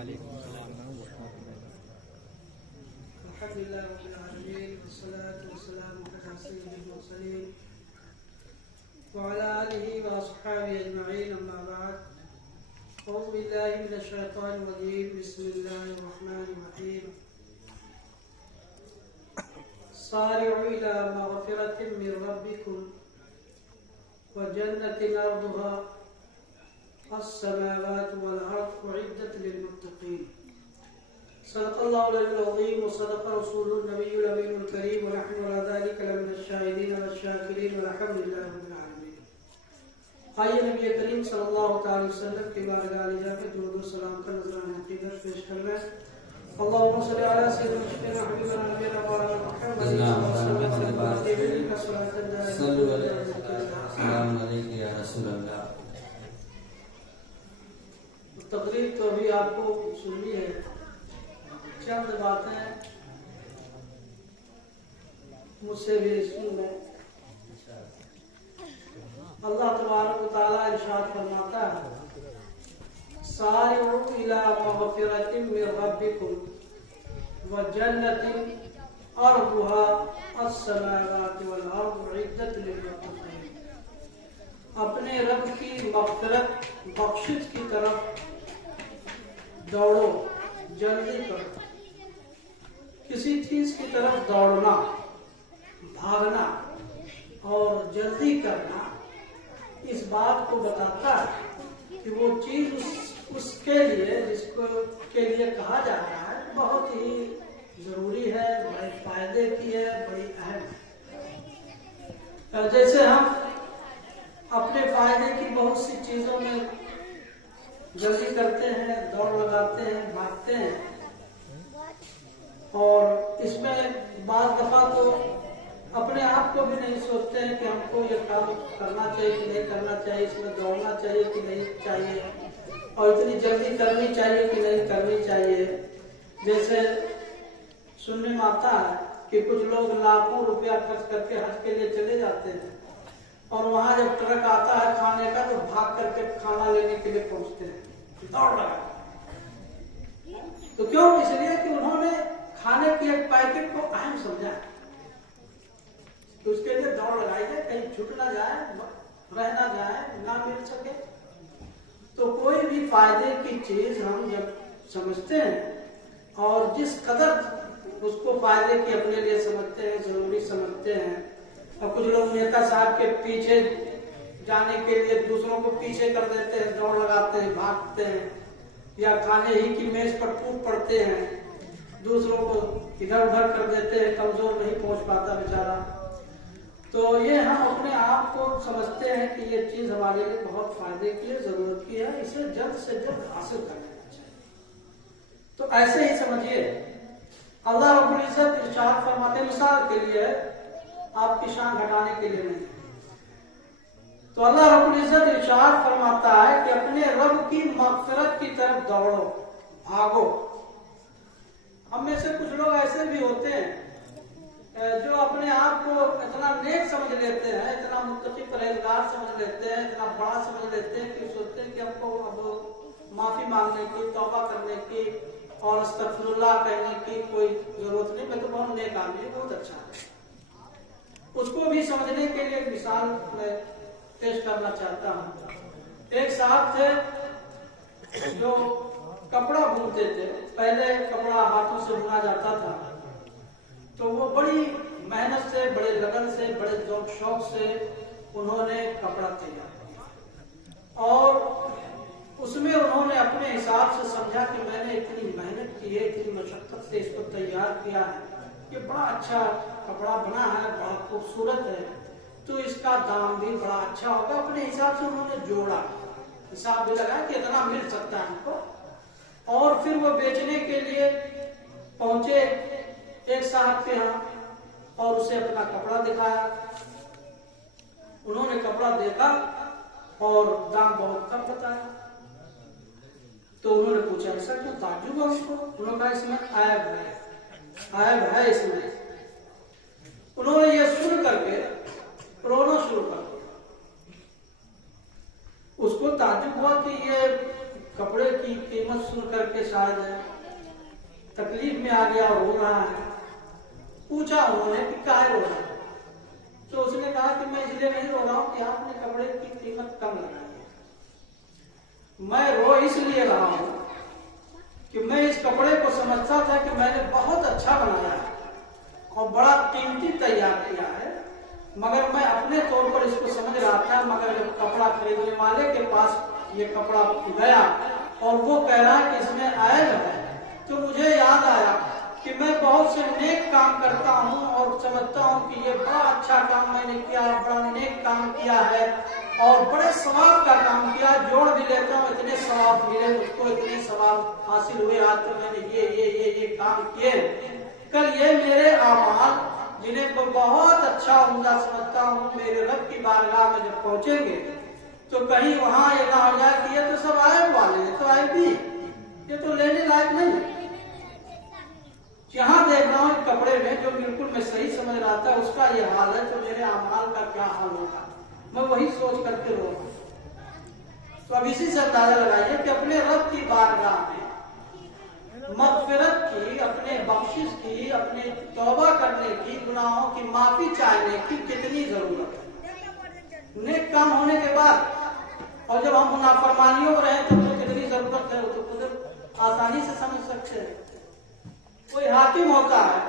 الحمد لله رب العالمين والصلاة والسلام على سيد المرسلين وعلى آله وأصحابه أجمعين أما بعد أعوذ بالله من الشيطان الرجيم بسم الله الرحمن الرحيم سارعوا إلى مغفرة من ربكم وجنة أرضها السماوات والأرض أعدت للمتقين صدق الله العظيم وصدق رسوله النبي الأمين الكريم ونحن على ذلك لمن الشاهدين والشاكرين والحمد لله رب العالمين. آئیے نبی کریم صلی اللہ تعالی وسلم کی بارگاہ عالیہ میں درود و سلام کا نذرانہ عقیدت پیش کرنا ہے. اللهم صل على سيدنا وحبيبنا نبينا مولانا محمد السلام علیکم یا رسول اللہ. تقریر تو ابھی آپ کو سننی ہے. چند باتیں مجھ سے بھی سن لیں. اللہ تبارک و تعالیٰ ارشاد فرماتا ہے سارعوا إلى مغفرة من ربكم وجنة أرضها السماوات والأرض أعدت للمتقين. اپنے رب کی مغفرت بخشش کی طرف دوڑو، جلدی کرو. کسی چیز کی طرف دوڑنا، بھاگنا اور جلدی کرنا اس بات کو بتاتا ہے کہ وہ چیز اس کے لیے جس کو کے لیے کہا جا رہا ہے بہت ہی ضروری ہے، بڑے فائدے کی ہے، بڑی اہم ہے. جیسے ہم اپنے فائدے کی بہت سی چیزوں میں جلدی کرتے ہیں، دوڑ لگاتے ہیں، بھاگتے ہیں اور اس میں بعض دفعہ تو اپنے آپ کو بھی نہیں سوچتے ہیں کہ ہم کو یہ کام کرنا چاہیے کہ نہیں کرنا چاہیے، اس میں دوڑنا چاہیے کہ نہیں چاہیے اور اتنی جلدی کرنی چاہیے کہ نہیں کرنی چاہیے. جیسے سننے میں آتا ہے کہ کچھ لوگ لاکھوں روپیہ خرچ کر کے حج کے لیے چلے جاتے ہیں اور وہاں جب ٹرک آتا ہے کھانے کا تو بھاگ کر کے کھانا لینے کے لیے پہنچتے ہیں، دوڑ لگا. تو کیوں؟ اس لیے کہ انہوں نے کھانے کے ایک پیکٹ کو اہم سمجھا ہے تو اس کے لیے دوڑ لگائی جائے، کہیں چھٹ نہ جائے، رہ نہ جائے، نہ مل سکے. تو کوئی بھی فائدے کی چیز ہم جب سمجھتے ہیں اور جس قدر اس کو فائدے کی اپنے لیے سمجھتے ہیں، ضروری سمجھتے ہیں، اور کچھ لوگ نیتا صاحب کے پیچھے جانے کے لیے دوسروں کو پیچھے کر دیتے ہیں، دوڑ لگاتے ہیں، بھاگتے ہیں، یا کھانے ہی کی میز پر ٹوٹ پڑتے ہیں، دوسروں کو ادھر ادھر کر دیتے ہیں، کمزور نہیں پہنچ پاتا بیچارہ. تو یہ ہم اپنے آپ کو سمجھتے ہیں کہ یہ چیز ہمارے لیے بہت فائدے کی ہے، ضرورت کی ہے، اسے جلد سے جلد حاصل کر لینا چاہیے. تو ایسے ہی سمجھیے اللہ رب العزت ارشاد فرماتے ہیں، مثال کے لیے آپ کی شان گھٹانے کے لیے نہیں، تو اللہ رب العزت ارشاد فرماتا ہے کہ اپنے رب کی مغفرت کی طرف دوڑو، بھاگو. ہم میں سے کچھ لوگ ایسے بھی ہوتے ہیں جو اپنے آپ کو اتنا نیک سمجھ لیتے ہیں، اتنا متقی پرہیزگار سمجھ لیتے ہیں، اتنا بڑا سمجھ لیتے ہیں کہ سوچتے ہیں کہ ہم کو اب معافی مانگنے کی، توبہ کرنے کی اور استغفر اللہ کہنے کی کوئی ضرورت نہیں، میں تو بہت نیک آدمی ہوں، بہت اچھا ہے. اس کو بھی سمجھنے کے لیے ایک مثال میں پیش کرنا چاہتا ہوں. ایک صاحب تھے جو کپڑا بنتے تھے. پہلے کپڑا ہاتھوں سے بنا جاتا تھا تو وہ بڑی محنت سے، بڑے لگن سے، بڑے ذوق شوق سے انہوں نے کپڑا تیار کیا اور اس میں انہوں نے اپنے حساب سے سمجھا کہ میں نے اتنی محنت کی ہے، اتنی مشقت سے اس کو تیار کیا ہے، یہ بڑا اچھا کپڑا بنا ہے، بڑا خوبصورت ہے، تو اس کا دام بھی بڑا اچھا ہوگا. اپنے حساب سے انہوں نے جوڑا، حساب بھی لگایا کہ اتنا مل سکتا ہے ہم کو. اور پھر وہ بیچنے کے لیے پہنچے ایک صاحب کے ہاں اور اسے اپنا کپڑا دکھایا. انہوں نے کپڑا دیکھا اور دام بہت کم بتایا. تو انہوں نے پوچھا ایسا کیوں؟ تعجب ہے اس کو. انہوں نے کہا اس میں عیب ہے، عیب ہے اس میں. انہوں نے یہ سن کر کے رونا شروع کر دیا. اس کو تعجب ہوا کہ یہ کپڑے کی की कीमत सुन करके शायद तकलीफ में आ गया और रो रहा है। पूछा उन्होंने कि काहे रो रहा है, तो उसने कहा कि मैं इसलिए नहीं रो रहा हूं कि आपने कपड़े की कीमत कम लगाई है। मैं रो इसलिए रहा हूं कि मैं इस कपड़े को समझता था कि मैंने बहुत अच्छा बनाया है और बड़ा कीमती तैयार किया है, मगर मैं अपने तौर पर इसको समझ रहा था। मगर जब कपड़ा खरीदने वाले के पास ये कपड़ा गया और वो कह रहा है कि इसमें ऐब है, तो मुझे याद आया कि मैं बहुत से नेक काम करता हूँ और समझता हूँ कि ये बड़ा अच्छा काम मैंने किया, बड़ा नेक काम किया है और बड़े सवाब का काम किया। जोड़ भी लेता हूँ, इतने सवाब मिले मुझको, इतने सवाब हासिल हुए, आज तो मैंने ये काम किए। कल ये मेरे आमाल जिन्हें को बहुत अच्छा उम्दा समझता हूँ, मेरे रब की बारगाह में जब पहुंचेंगे तो कहीं वहां ये ना हो जाए कि ये तो सब आयब वाले हैं, तो आयब भी, ये तो लेने लायक नहीं है। जहां देख रहा हूँ कपड़े में जो बिल्कुल मैं सही समझ रहा था उसका ये हाल है, तो मेरे अमाल का क्या हाल होगा, मैं वही सोच करके रो रहा हूं। तो अब इसी से अंदाजा लगाइए कि अपने रब की बारगाह में मग़फ़िरत की, अपने बख्शिश की, अपने तौबा करने की, गुनाहों की माफी चाहने की कितनी जरूरत है। नेक काम होने के बाद और जब हम नाफरमानियों में रहे तब तो कितनी जरूरत है, वो तो खुद आसानी से समझ सकते हैं। कोई हाकिम होता है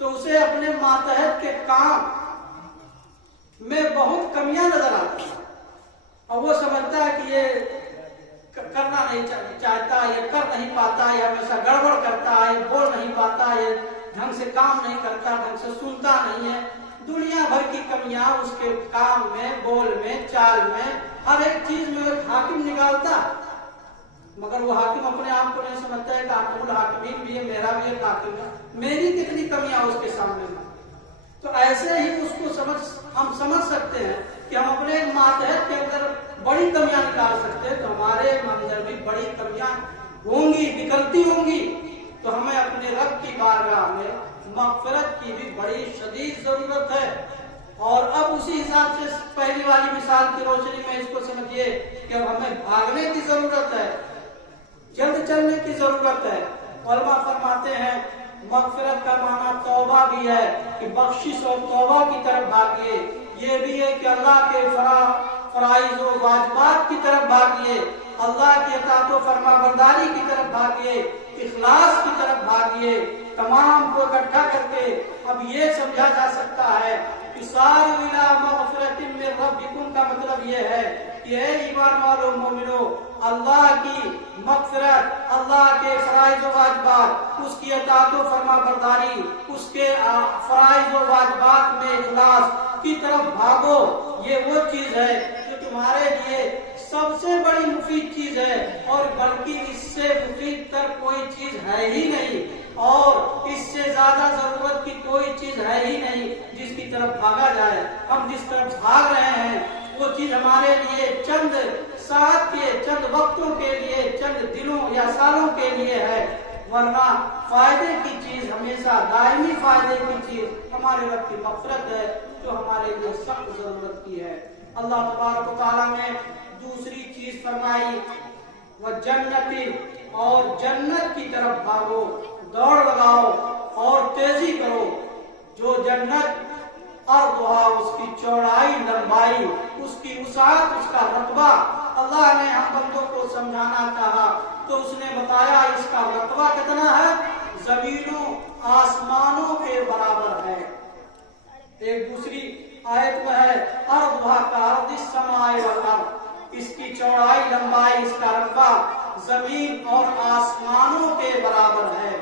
तो उसे अपने मातहत के काम में बहुत कमियां नजर आती है और वो समझता है कि ये करना नहीं चाहता, ये कर नहीं पाता, ये हमेशा गड़बड़ करता है, ये बोल नहीं पाता, ये ढंग से काम नहीं करता, ढंग से सुनता नहीं है। दुनिया भर की कमियां उसके काम में, बोल में, चाल में, हर एक चीज में एक हाकिम निकालता। मगर वो हाकिम अपने आप को नहीं समझता है कि हाकिमुल हाकिमीन भी है, मेरा भी एक हाकिम है, मेरी कितनी कमियां उसके सामने में। तो ऐसे ही उसको हम समझ सकते हैं कि हम अपने मातहत के अंदर बड़ी कमियां निकाल सकते हैं, तो हमारे अंदर भी बड़ी कमियां होंगी, निकलती होंगी। तो हमें अपने रब की बारगाह में मग़फ़िरत की भी बड़ी शदीद जरूरत है। और अब उसी हिसाब से पहली वाली मिसाल की रोशनी में इसको समझिए कि अब हमें भागने की जरूरत है, जल्द चलने की जरूरत है। उलमा फरमाते हैं मग़फ़िरत का माना तौबा भी है कि बख्शिश और तौबा की तरफ भागिए, ये भी है कि अल्लाह के फराइज़ और वाजिबात की तरफ भागिए, अल्लाह की इताअत और फरमाबरदारी की तरफ भागिए, इखलास की तरफ भागिए। तमाम को इकट्ठा करके अब ये समझा जा सकता है कि सारी इला मग़फ़िरतिन मिन रब्बिकुम का मतलब ये है कि ऐ ईमान वालों मोमिनो, अल्लाह की मग़फ़िरत, अल्लाह के फराइज़ और वाजिबात, उसकी इताअत और फरमाबरदारी, उसके फराइज़ और वाजिबात में इखलास की तरफ भागो। ये वो चीज है जो तुम्हारे लिए सबसे बड़ी मुफीद चीज है, और बल्कि इससे मुफीद तर कोई चीज है ही नहीं, और इससे ज्यादा जरूरत की कोई चीज है ही नहीं जिसकी तरफ भागा जाए। हम जिस तरफ भाग रहे हैं वो चीज हमारे लिए चंद साथ के, चंद वक्तों के लिए, चंद दिनों या सालों के लिए है, वरना फायदे की चीज, हमेशा दायमी फायदे की चीज हमारे रब की मग़फ़िरत है, जो हमारे लिए सख्त जरूरत की है। अल्लाह तबारक व तआला ने दूसरी चीज फरमाई, वह जन्नती, और जन्नत की तरफ भागो, दौड़ लगाओ और तेजी करो। जो जन्नत अर्दुहा, उसकी चौड़ाई, लंबाई, उसकी वसाअत, उसका रकबा, अल्लाह ने हम बंदों को समझाना चाहा तो उसने बताया इसका रकबा कितना है, जमीनों आसमानों के बराबर है। एक दूसरी आयत में है अर्दुहा का अर्दिस समाए वल अर्द, इसकी चौड़ाई, लंबाई, इसका रकबा जमीन और आसमानों के बराबर है।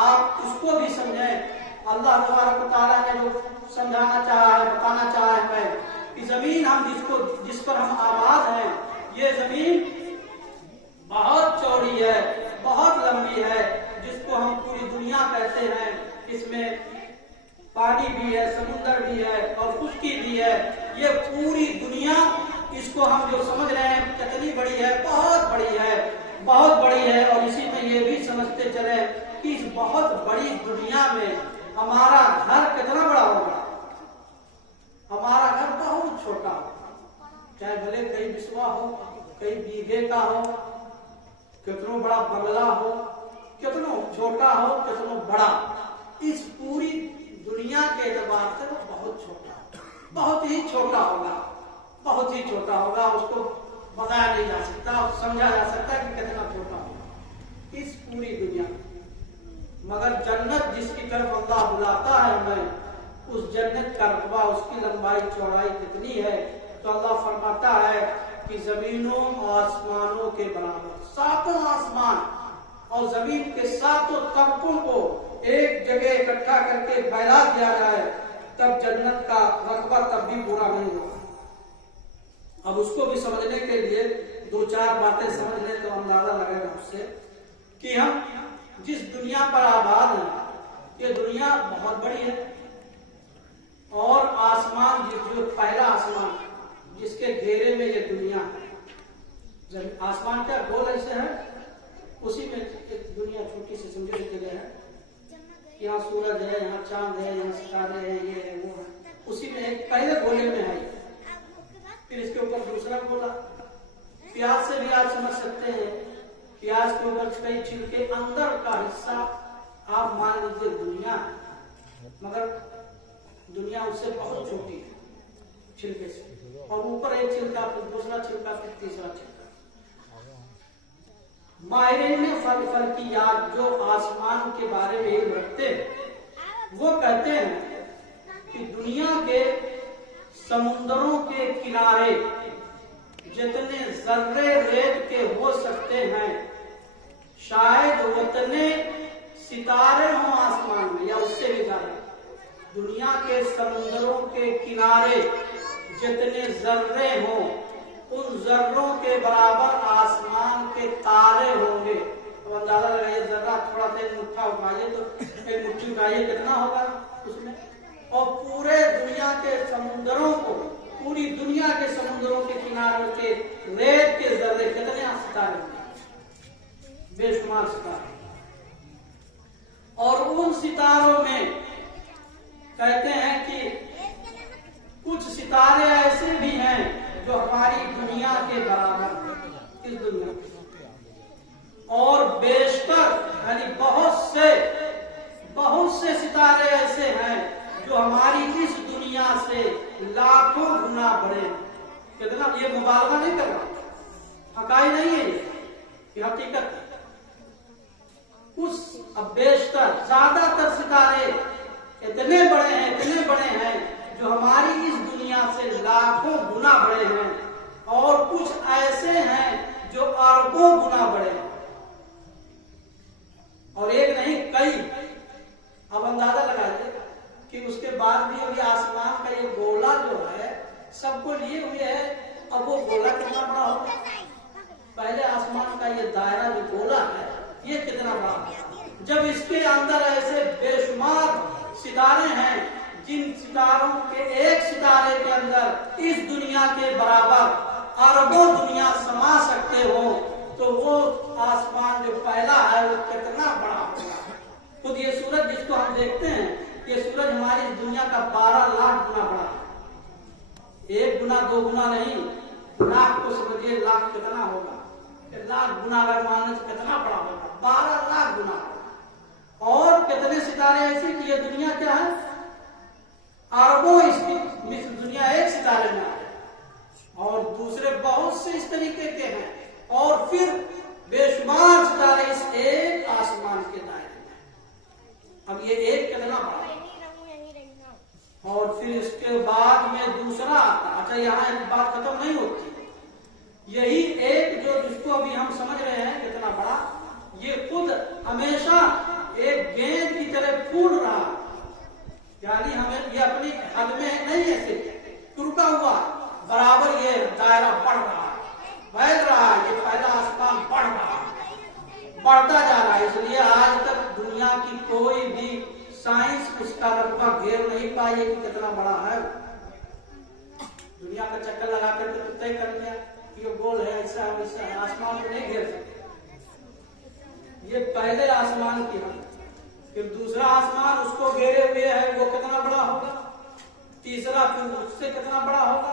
आप उसको भी समझें। अल्लाह तबारक व तआला ने जो समझाना चाहा है, बताना चाहा है कि जमीन हम जिस पर हम आबाद हैं, ये जमीन बहुत चौड़ी है, बहुत लंबी है, जिसको हम पूरी दुनिया कहते हैं। इसमें पानी भी है, समुद्र भी है और खुशकी भी है। ये पूरी दुनिया, इसको हम जो समझ रहे हैं कितनी बड़ी है, बहुत बड़ी है, बहुत बड़ी है। और इसी में ये भी समझते चले कि इस बहुत बड़ी दुनिया में हमारा घर कितना बड़ा होगा। हमारा घर बहुत छोटा हो, चाहे भले कई बिस्वा हो, कई बीघे का हो, कितनों बड़ा बंगला हो, कितनो छोटा हो, कितनो बड़ा, इस पूरी दुनिया के एतबार से वो बहुत छोटा, बहुत ही छोटा होगा, बहुत ही छोटा होगा। उसको बताया नहीं जा सकता, समझा जा सकता कि कितना छोटा होगा इस पूरी दुनिया। मगर जन्नत जिसकी तरफ अल्लाह बुलाता है हमें, उस जन्नत का रकबा, उसकी लंबाई चौड़ाई कितनी है, तो अल्लाह फरमाता है कि जमीनों आसमानों के बराबर, सातों आसमान और जमीन के सातों तबकों को एक जगह इकट्ठा करके फैला दिया जाए, तब जन्नत का रकबा तब भी पूरा नहीं होगा। अब उसको भी समझने के लिए दो चार बातें समझ लें तो अंदाजा लगेगा उससे कि हम जिस दुनिया पर आबाद हैं, ये दुनिया बहुत बड़ी है, और आसमान जो पहला आसमान जिसके घेरे में ये दुनिया है, जब आसमान का गोल ऐसे है, उसी में एक दुनिया छोटी सी समझने के लिए है, यहाँ सूरज है, यहाँ चांद है, यहाँ सितारे हैं, ये है वो है, उसी में एक पहले गोले में है। फिर इसके ऊपर दूसरा गोला, प्याज से भी आप समझ सकते हैं, प्याज के ऊपर कई छिलके, अंदर का हिस्सा आप मान लीजिए दुनिया है, मगर दुनिया उससे बहुत छोटी है छिलके से, और ऊपर एक छिलका, फिर दूसरा छिलका, फिर तीसरा छिलका। माहिरीन फल की याद जो आसमान के बारे में ही रखते हैं, वो कहते हैं कि दुनिया के समुद्रों के किनारे जितने जर्रे रेत के हो सकते हैं, शायद उतने सितारे हों आसमान में, या उससे भी ज्यादा। दुनिया के समुद्रों के किनारे जितने जर्रे हों, उन जर्रों के बराबर आसमान के तारे होंगे। तो अंदाजा लगाइए, जर्रा थोड़ा सा एक मुट्ठा उठाइए तो एक मुट्ठी उठाइए, कितना होगा उसमें, और पूरे दुनिया के समुद्रों को, पूरी दुनिया के समुद्रों के किनारों के रेत के जर्रे कितने सितारे होंगे, बेशुमार सितारे। और उन सितारों में कहते हैं कि कुछ सितारे ऐसे भी हैं जो हमारी दुनिया के बराबर है, इस दुनिया के, और बेशतर यानी बहुत से सितारे ऐसे हैं जो हमारी इस दुनिया से लाखों गुना बड़े हैं। कितना, ये मुबालगा नहीं कर रहा, हकाई नहीं है ये हकीकत है। उस बेशतर ज्यादातर सितारे इतने बड़े हैं जो हमारी इस दुनिया से लाखों गुना बड़े हैं, और कुछ ऐसे हैं जो अरबों गुना बड़े हैं, और एक नहीं कई। अब अंदाजा लगाइए कि उसके बाद भी अभी आसमान का ये गोला जो है सबको लिए हुए है, अब वो गोला कितना बड़ा होगा, पहले आसमान का ये दायरा जो गोला है ये कितना बड़ा होगा, जब इसके अंदर ऐसे बेशुमार सितारे हैं, जिन सितारों के एक सितारे के अंदर इस दुनिया के बराबर अरबों दुनिया समा सकते हो, तो वो आसमान जो पहला है वो कितना बड़ा होगा। खुद ये सूरज जिसको हम देखते हैं, ये सूरज हमारी इस दुनिया का 12 लाख गुना बड़ा है, 1 गुना 2 गुना नहीं, लाख को समझिए, लाख कितना होगा, लाख गुना अगर मानने से कितना बड़ा होगा, 12 लाख गुना। और कितने सितारे ऐसे कि ये दुनिया क्या है, अरबों इसकी दुनिया एक सितारे में है, और दूसरे बहुत से इस तरीके के हैं, और फिर बेशुमार सितारे इस एक आसमान के दायरे में। अब ये एक कितना बड़ा है, और फिर इसके बाद में दूसरा आता। अच्छा, यहाँ एक बात खत्म नहीं होती, यही एक जो जिसको अभी हम समझ रहे हैं कितना बड़ा, ये खुद हमेशा एक गेंद की तरह फूल रहा, यानी हमें ये अपनी हद में नहीं ऐसे रुका हुआ, बराबर ये दायरा बढ़ रहा है, फैल रहा है, ये पहला आसमान बढ़ रहा है, बढ़ता जा रहा है। इसलिए आज तक दुनिया की कोई भी साइंस उसका रकबा घेर नहीं पाई है कि कितना बड़ा है। दुनिया का चक्कर लगा करके तय कर लिया कि ये गोल है, ऐसा है, वैसा है, आसमान को नहीं घेर सकते। ये पहले आसमान की है, फिर दूसरा आसमान उसको घेरे हुए है, वो कितना बड़ा होगा, तीसरा फिर उससे कितना बड़ा होगा,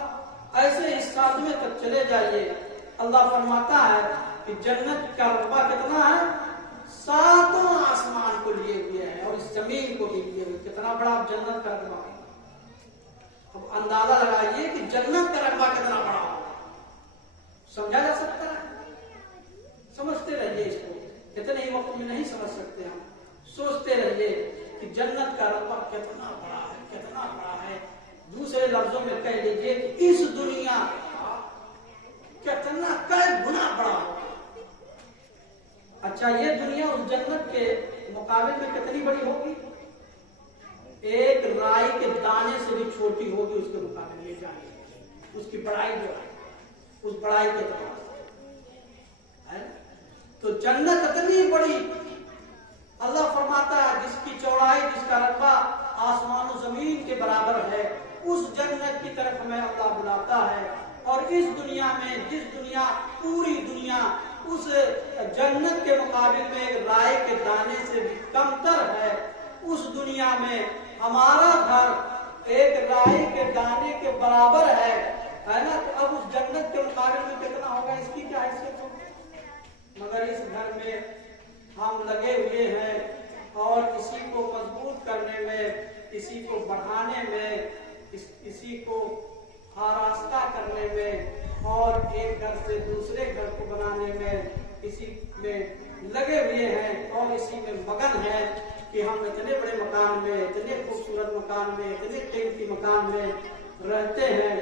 ऐसे इस 7वें तक चले जाइए। अल्लाह फरमाता है कि जन्नत का रकबा कितना जमीन को भी लिए हुए, कितना बड़ा जन्नत का रकबा है। अब अंदाजा लगाइए कि जन्नत का रकबा कितना बड़ा होगा, समझा जा सकता है? समझते रहिए इसको, इतने ही वक्त में नहीं समझ सकते हम, सोचते रहिए कि जन्नत का रकबा कितना बड़ा है, कितना बड़ा है। दूसरे लफ्जों में कह लीजिए कि इस दुनिया का कितना कई गुना बड़ा होगा। अच्छा, ये दुनिया उस जन्नत के मुकाबले में कितनी बड़ी होगी? एक राई के दाने से भी छोटी होगी उसके मुकाबले में, जानिए उसकी बड़ाई जो है, उस बड़ाई के तरफ है। तो जन्नत इतनी बड़ी, अल्लाह फरमाता है जिसकी चौड़ाई, जिसका रकबा आसमान और जमीन के बराबर है, उस जन्नत की तरफ हमें अल्लाह बुलाता है। और इस दुनिया में, जिस दुनिया, पूरी दुनिया उस जन्नत के मुकाबले में एक राय के दाने से भी कमतर है, उस दुनिया में हमारा घर एक राय के दाने के बराबर है ना? तो अब उस जन्नत के मुकाबले में कितना होगा, इसकी क्या हैसियत होगी? मगर इस घर में हम लगे हुए हैं और इसी को मजबूत करने में, इसी को बढ़ाने में, इसी को आरास्ता करने में और एक घर से दूसरे घर को बनाने में, इसी में लगे हुए हैं और इसी में मगन है कि हम इतने बड़े मकान में, इतने खूबसूरत मकान में, इतने कीमती मकान में रहते हैं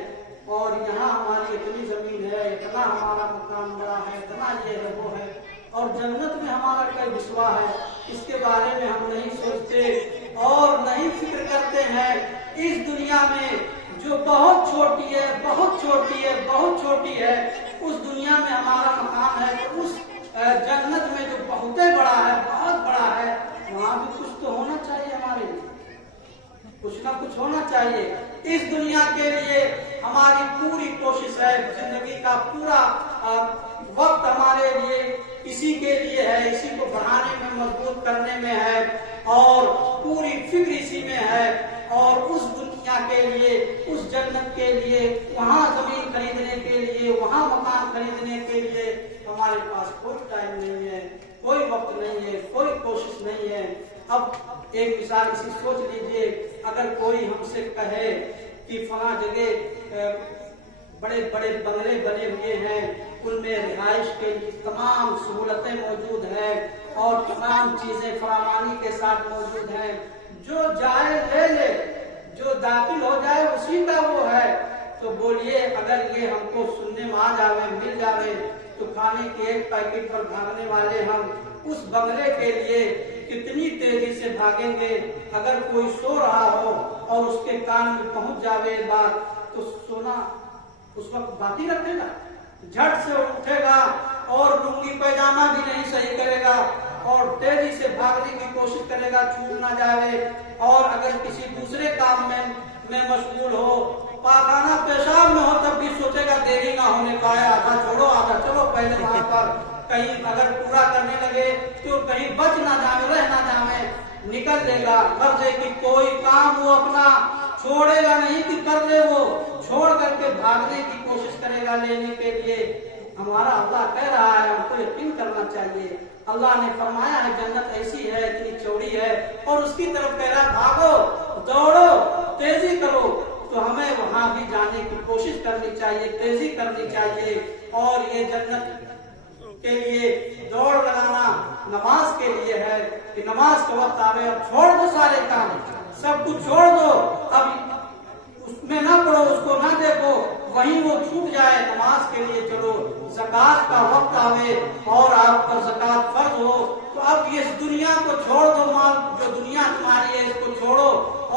और यहाँ हमारी इतनी जमीन है, इतना हमारा मकान बड़ा है, इतना ये है वो है, और जन्नत में हमारा क्या विश्वास है, इसके बारे में हम नहीं सोचते और नहीं फिक्र करते हैं। इस दुनिया में जो बहुत छोटी है, बहुत छोटी है, बहुत छोटी है, उस दुनिया में हमारा मकान है, तो उस जन्नत में जो बहुत बड़ा है, बहुत बड़ा है, वहाँ भी कुछ तो होना चाहिए हमारे लिए, कुछ ना कुछ होना चाहिए। इस दुनिया के लिए हमारी पूरी कोशिश है, जिंदगी का पूरा वक्त हमारे लिए इसी के लिए है, इसी को बढ़ाने में, मजबूत करने में है और पूरी फिक्र इसी में है। और उस दुनिया के लिए, उस जन्नत के लिए, वहाँ जमीन खरीदने के लिए, वहाँ मकान खरीदने के लिए हमारे पास कोई टाइम नहीं है, कोई वक्त नहीं है, कोई कोशिश नहीं है। अब एक मिसाल इसी सोच लीजिए, अगर कोई हमसे कहे कि फला जगह बड़े बड़े बंगले बने हुए हैं, उनमें रिहाइश के लिए तमाम सहूलतें मौजूद हैं और तमाम चीजें फरामानी के साथ मौजूद हैं, जो जाए ले ले, जो दाखिल हो जाए उसी का वो है, तो बोलिए अगर ये हमको सुनने में आ जावे, मिल जावे, तो खाने के एक पैकेट पर भागने वाले हम उस बंगले के लिए कितनी तेजी से भागेंगे। अगर कोई सो रहा हो और उसके कान में पहुंच जावे बात, तो सोना उस वक्त बाकी रखेगा, झट से उठेगा और लुंगी पैजामा भी नहीं सही करेगा और तेजी से भागने की कोशिश करेगा, छूट ना जाए। और अगर किसी दूसरे काम में मशगूल हो, पाखाना पेशाब में हो, तब भी सोचेगा देरी ना होने पाए, आधा छोड़ो, आधा चलो, पहले वहां पर कहीं अगर पूरा करने लगे तो कहीं बच ना जाए, रह ना जाए, निकल लेगा। कर्जे की कोई काम वो अपना छोड़ेगा नहीं कि कर ले, वो छोड़ करके भागने की कोशिश करेगा लेने के लिए। हमारा अल्लाह कह रहा है, हमको यकीन करना चाहिए। अल्लाह ने फरमाया है जन्नत ऐसी है, इतनी चौड़ी है, और उसकी तरफ कह रहा है भागो, दौड़ो, तेजी करो। तो हमें वहां भी जाने की कोशिश करनी चाहिए, तेजी करनी चाहिए। और ये जन्नत के लिए दौड़ लगाना नमाज के लिए है कि नमाज का वक्त आवे, अब छोड़ दो सारे काम, सब कुछ छोड़ दो, अब उसमें ना पढ़ो, उसको ना देखो, वहीं वो छूट जाए, नमाज के लिए चलो। ज़कात का वक्त आवे और आप पर ज़कात फर्ज हो, तो अब ये दुनिया को छोड़ दो, माल जो दुनिया तुम्हारी है इसको छोड़ो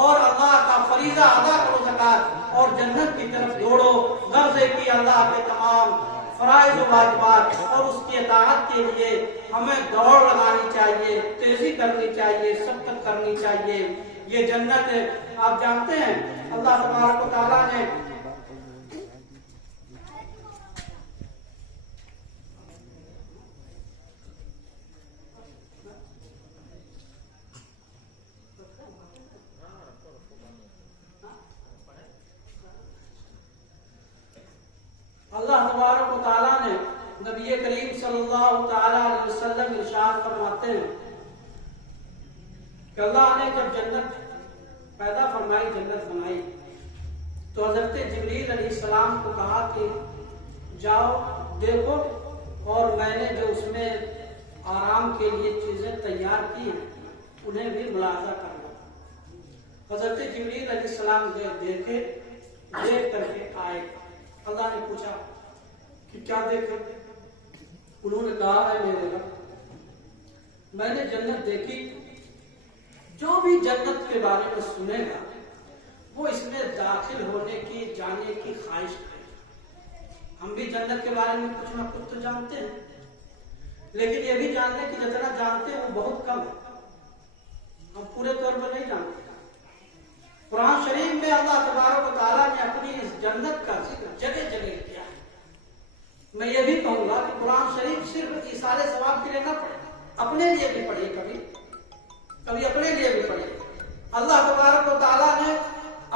और अल्लाह का फरीजा अदा करो ज़कात, और जन्नत की तरफ दौड़ो। गर्ज़े की अल्लाह के तमाम फराइज व वाजिबात और उसकी इताअत के लिए हमें दौड़ लगानी चाहिए, तेजी करनी चाहिए, सख्त करनी चाहिए। ये जन्नत आप जानते हैं अल्लाह तबारक व तआला ने अल्लाह तबारक व तआला ने नबी करीम सल्लल्लाहु तआला अलैहि वसल्लम इरशाद फरमाते हैं, کہ اللہ نے جب جنت پیدا فرمائی، جنت بنائی، تو حضرت جبریل علیہ السلام کو کہا کہ جاؤ دیکھو، اور میں نے جو اس میں آرام کے لیے چیزیں تیار کی ہیں انہیں بھی ملاحظہ کرنا۔ حضرت جبریل علیہ السلام دیکھ کر کے آئے۔ اللہ نے پوچھا کہ کیا دیکھے؟ انہوں نے کہا ہے میرے رب، میں نے جنت دیکھی، جو بھی جنت کے بارے میں سنے گا وہ اس میں داخل ہونے کی، جانے کی خواہش کرے۔ ہم بھی جنت کے بارے میں کچھ نہ کچھ تو جانتے ہیں، لیکن یہ بھی جاننے کی جتنا جانتے ہیں وہ بہت کم ہے، ہم پورے طور پر نہیں جانتے۔ قرآن شریف میں اللہ تبارک و تعالیٰ نے اپنی اس جنت کا ذکر جگہ جگہ کیا ہے۔ میں یہ بھی کہوں گا کہ قرآن شریف صرف ایصال ثواب کے لیے نہ پڑھے، اپنے لیے بھی پڑھیے، کبھی اپنے لیے بھی پڑھیے۔ اللہ تبارک و تعالیٰ نے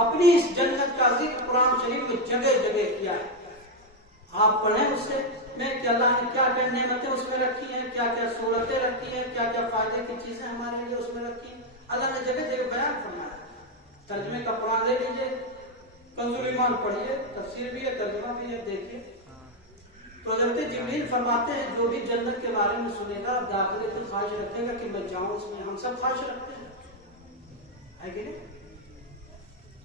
اپنی اس جنت کا ذکر قرآن شریف میں جگہ جگہ کیا ہے۔ آپ پڑھیں اس سے میں کہ اللہ نے کیا کیا نعمتیں اس میں رکھی ہیں، کیا کیا سہولتیں رکھی ہیں، کیا کیا فائدے کی چیزیں ہمارے لیے اس میں رکھی ہیں، اللہ نے جگہ جگہ بیان فرمایا ہے۔ ترجمے کا قرآن لے لیجیے، کنز الایمان پڑھیے، تفسیر بھی ہے، ترجمہ بھی ہے، دیکھیے۔ تو حضرت جبریل فرماتے ہیں جو بھی جنت کے بارے میں سنے گا، داخلے کی خواہش رکھے گا کہ میں جاؤں اس میں۔ ہم سب خواہش رکھتے ہیں، ہے کہ نہیں؟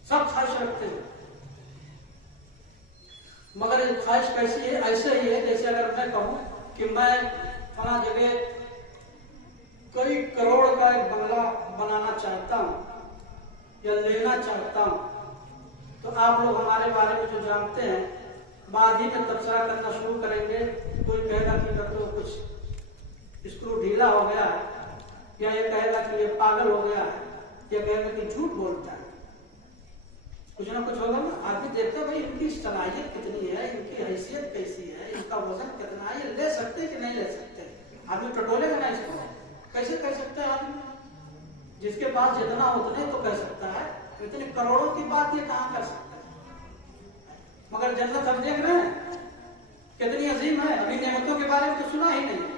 سب خواہش رکھتے ہیں، مگر خواہش کیسی ہے؟ ایسے ہی ہے جیسے اگر میں کہوں کہ میں فلاں جگہ کئی کروڑ کا ایک بنگلہ بنانا چاہتا ہوں یا لینا چاہتا ہوں، تو آپ لوگ ہمارے بارے میں جو جانتے ہیں بعد ہی میں تبصرہ کرنا شروع کریں گے۔ کوئی کہے گا کہ تو کچھ اسکرو ڈھیلا ہو گیا ہے، یا یہ کہے گا کہ یہ پاگل ہو گیا ہے، یا کہے گا کہ جھوٹ بولتا ہے، کچھ نہ کچھ ہوگا نا۔ آدمی دیکھتا ہے بھائی ان کی صلاحیت کتنی ہے، ان کی حیثیت کیسی ہے، ان کا وزن کتنا ہے، یہ لے سکتے کہ نہیں لے سکتے۔ آدمی ٹٹولے گا نا اس کو، کیسے کہہ سکتا ہے آدمی؟ جس کے پاس جتنا اتنے تو کہہ سکتا ہے، اتنے کروڑوں کی بات یہ کہاں کر سکتا ہے؟ مگر جنت ہم دیکھ رہے ہیں کتنی عظیم ہے، ابھی نعمتوں کے بارے میں تو سنا ہی نہیں،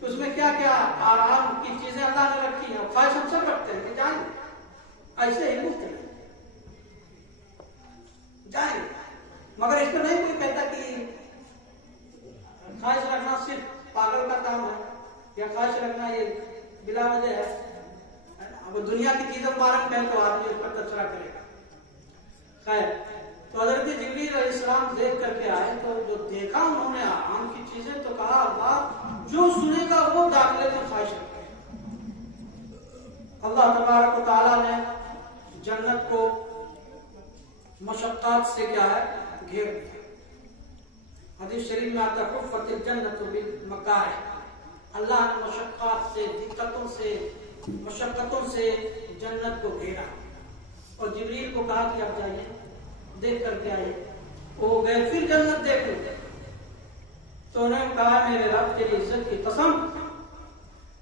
تو اس میں کیا کیا آرام کی چیزیں اللہ نے رکھی ہیں، خواہش ہم سب رکھتے ہیں کہ جائیں ایسے ہی مفت میں جائیں، مگر اس پر نہیں کوئی کہتا کہ خواہش رکھنا صرف پاگل کا کام ہے، یا خواہش رکھنا یہ بلا وجہ ہے۔ اب دنیا کی چیزیں مبارک ہے تو آدمی اس پر تبصرہ کرے گا۔ خیر، تو حضرت جبریل علیہ السلام دیکھ کر کے آئے، تو جو دیکھا انہوں نے آرام کی چیزیں، تو کہا اللہ جو سنے گا وہ داخلے کی خواہش رکھے۔ اللہ تبارک و تعالیٰ نے جنت کو مشقات سے کیا ہے گھیر دیا۔ حدیث شریف میں آتا ہے حفت الجنت بالمکارہ، اللہ نے مشقات سے، دقتوں سے، مشقتوں سے جنت کو گھیرا، اور جبریل کو کہا کہ اب جائیے دیکھ کر کے آئیے۔ وہ گئے پھر جنت دیکھ لے، تو انہوں نے کہا میرے رب تیری عزت کی قسم،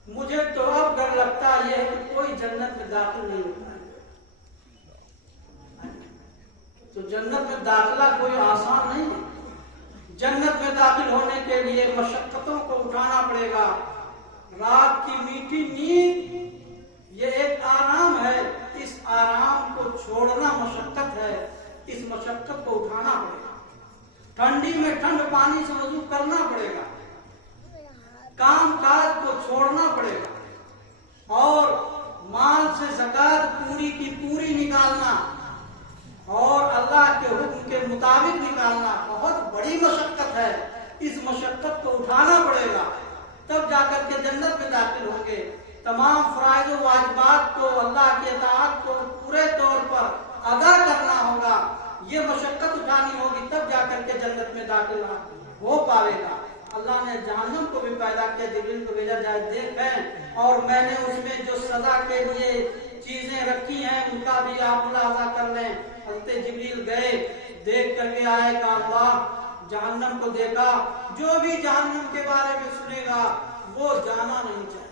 مجھے تو اب ڈر لگتا یہ ہے کہ کوئی جنت میں داخل نہیں ہوتا ہے۔ تو جنت میں داخلہ کوئی آسان نہیں ہے، جنت میں داخل ہونے کے لیے مشقتوں کو اٹھانا پڑے گا۔ رات کی میٹھی نیند یہ ایک آرام ہے، اس آرام کو چھوڑنا مشقت ہے، اس مشقت کو اٹھانا پڑے گا۔ ٹھنڈی میں ٹھنڈ پانی سے وضو کرنا پڑے گا، کام کاج کو چھوڑنا پڑے گا، اور مال سے زکات پوری کی پوری نکالنا اور اللہ کے حکم کے مطابق نکالنا بہت بڑی مشقت ہے۔ اس مشقت کو اٹھانا پڑے گا، تب جا کر کے جنت میں داخل ہوں گے۔ تمام فرائض و واجبات کو، اللہ کی اطاعت کو پورے طور پر ادا کرنا ہوگا، یہ مشقت اٹھانی ہوگی، تب جا کر کے جنت میں داخل ہو پاوے گا۔ اللہ نے جہنم کو بھی پیدا کیا، جبریل کو بھیجا جائے دیکھیں، اور میں نے اس میں جو سزا کے لیے چیزیں رکھی ہیں ان کا بھی آپ ملاحظہ کر لیں۔ حضرت جبریل گئے، دیکھ کر کے آئے کہ اللہ جہنم کو دیکھا، جو بھی جہنم کے بارے میں سنے گا وہ جانا نہیں چاہے،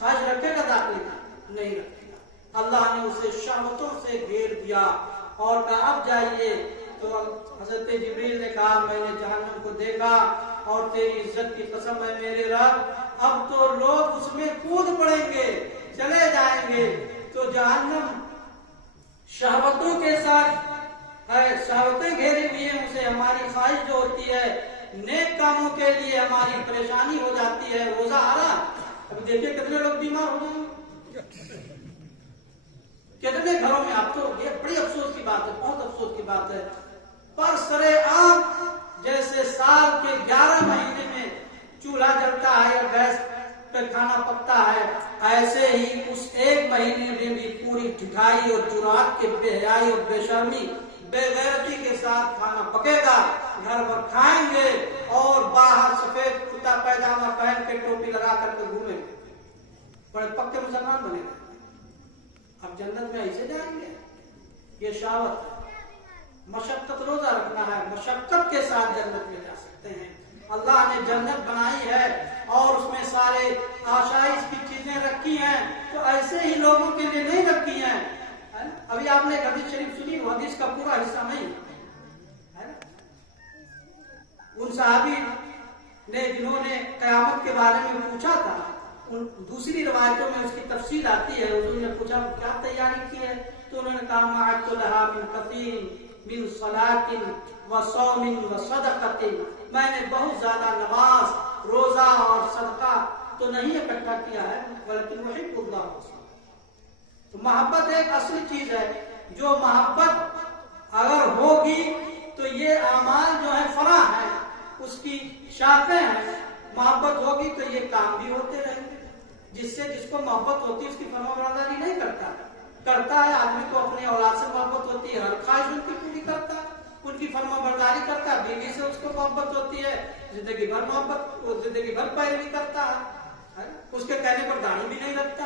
خواہش رکھے گا داخلے کا نہیں رکھے گا۔ اللہ نے اسے شہوتوں سے گھیر دیا اور کہا اب جائیے۔ تو حضرت جبریل نے کہا میں نے جہنم کو دیکھا اور تیری عزت کی قسم ہے میرے رب، اب تو لوگ اس میں کود پڑیں گے، चले जाएंगे तो जहन्नम शहवतों के साथ है, शहवतें घेरी हुई है, उसे हमारी ख्वाहिश जो होती है नेक कामों के लिए हमारी परेशानी हो जाती है। रोजा आ रहा, अभी देखिए कितने लोग बीमार हो जाएंगे, कितने घरों में। आप तो ये बड़ी अफसोस की बात है, बहुत अफसोस की बात है। पर सरेआम जैसे साल के 11 महीने में चूल्हा जलता है या गैस पे खाना पकता है, ऐसे ही उस एक महीने में भी पूरी ढिठाई और जुरात के बेहयाई और बेशर्मी बेगैरती के साथ खाना पकेगा। घर पर खाएंगे और बाहर सफेद कुर्ता पैजामा पहन के टोपी लगा करके घूमेंगे, बड़े पक्के मुसलमान बनेंगे। अब जन्नत में ऐसे जाएंगे? ये शावत है। मशक्कत रोजा रखना है, मशक्कत के साथ जन्नत में जा सकते हैं। अल्लाह ने जन्नत बनाई है और उसमें सारे आशाइश की चीजें रखी हैं, तो ऐसे ही लोगों के लिए नहीं रखी हैं। अभी आपने एक हदीस शरीफ सुनी, वो हदीस का पूरा हिस्सा नहीं है। उन सहाबी ने जिन्होंने कयामत के बारे में पूछा था, उन दूसरी रवायतों में उसकी तफसील आती है। उन्होंने पूछा क्या तैयारी की है, तो उन्होंने कहा माअतु लहा मिन कसीर मिन सलातिन व सौमिन व सदक़तिन, मैंने बहुत ज्यादा नमाज, रोजा और सदका तो नहीं इकट्ठा किया है, बल्कि मुहिब्बुल्लाह। तो मोहब्बत एक असली चीज है, जो मोहब्बत अगर होगी तो ये अमाल जो है फराह है, उसकी शाखें हैं। मोहब्बत होगी तो ये काम भी होते रहेंगे। जिससे जिसको मोहब्बत होती है उसकी फरमाबरदारी नहीं करता है। आदमी को अपनी औलाद से मोहब्बत होती है, हर ख्वाहिश उनकी पूरी करता है, उनकी फरमाबरदारी करता है। बीवी से उसको मोहब्बत होती है, जिंदगी भर पैरवी करता है, उसके कहने पर दाढ़ी भी नहीं रखता।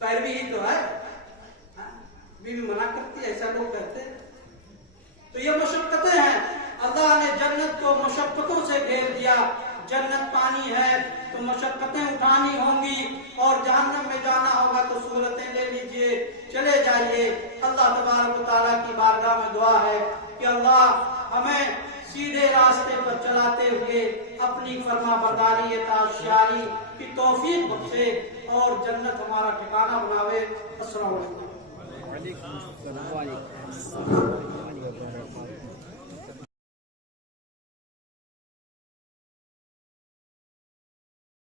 पैरवी ही तो है, बीवी मना करती है, ऐसा लोग कहते हैं। तो ये मशक्कतें हैं। अल्लाह ने जन्नत को मशक्कतों से घेर दिया। जन्नत पानी है तो मशक्कतें उठानी होंगी, और जहन्नम में जाना होगा तो सहूलतें ले लीजिए, चले जाइए। अल्लाह तबारक व तआला की बारगाह में दुआ है कि अल्लाह हमें सीधे रास्ते पर चलाते हुए अपनी फरमाबरदारी इताअत की तौफीक बख्शे और जन्नत हमारा ठिकाना बनावे। अस्सलाम वालेकुम।